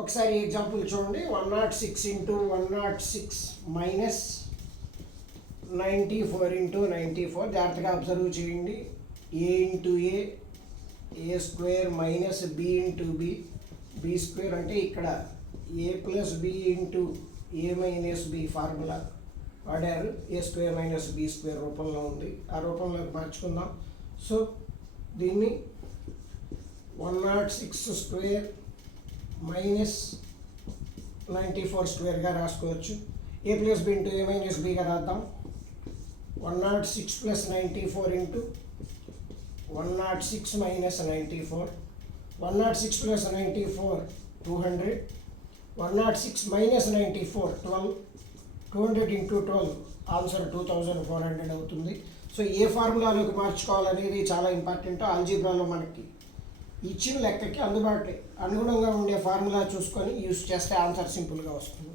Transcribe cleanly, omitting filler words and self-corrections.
ఒకసారి ఎగ్జాంపుల్ చూడండి. 106 into 106 minus 94 into 94. జాగ్రత్తగా అబ్జర్వ్ చేయండి. A into A square minus B into B square అంటే ఇక్కడ A plus B into A minus B formula వాడారు. A square minus B square రూపంలో ఉంది. ఆ రూపంలోకి మార్చుకుందాం. సో దీన్ని 106 స్క్వేర్ మైనస్ 94 స్క్వేర్గా రాసుకోవచ్చు. ఏ plus B into A minus బిగా రాద్దాం. 106 plus 94 into 106 minus 94. 106 plus 94 200. 106 minus 94 12. 200 into 12 answer 2400 అవుతుంది. సో ఏ ఫార్ములాలోకి మార్చుకోవాలనేది చాలా ఇంపార్టెంట్. ఆల్జీబ్రాలో మనకి ఇచ్చిన లెక్కకి అనుగుణంగా ఉండే ఫార్ములా చూసుకొని యూస్ చేస్తే ఆన్సర్ సింపుల్గా వస్తుంది.